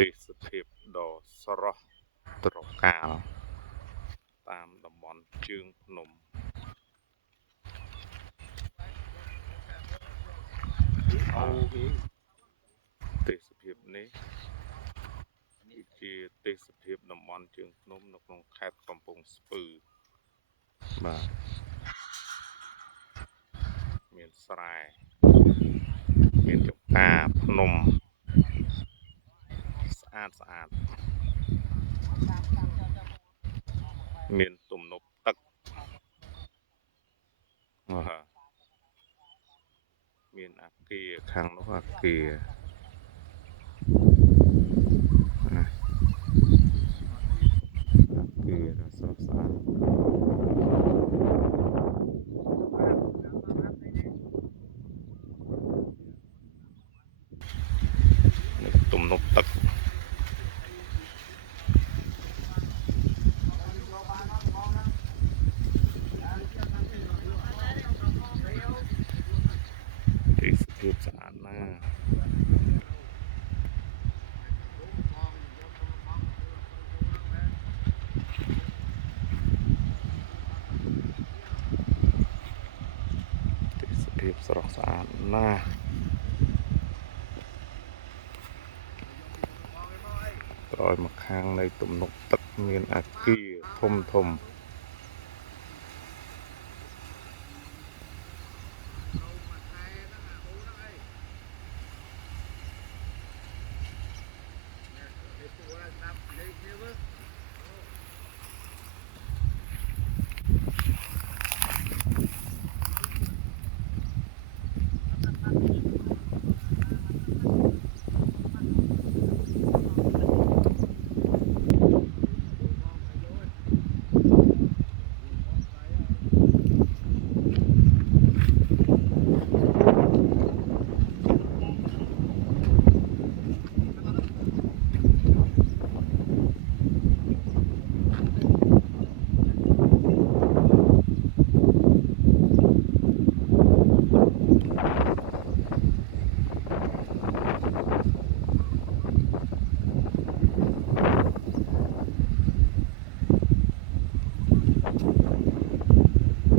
ទេសភាពដ៏ស្រស់ត្រកាលតាមតំបន់ជើងភ្នំទេសភាពនេះគឺជាទេសភាពតំបន់ជើងភ្នំនៅក្នុងខេត្តកំពង់ស្ពឺបាទមានស្រែមានចម្ការភ្នំស្អាតមានទំនប់ទឹកមានអគារខាងនោះអគារដ៏ស្រស់ស្អាតទំនប់ទឹកទេសភាពស្អាតណាស់ទេសភាពស្រស់ស្អាតណាស់ក្រោយមកខាងនៃទំនប់ទឹកមានអគារធំ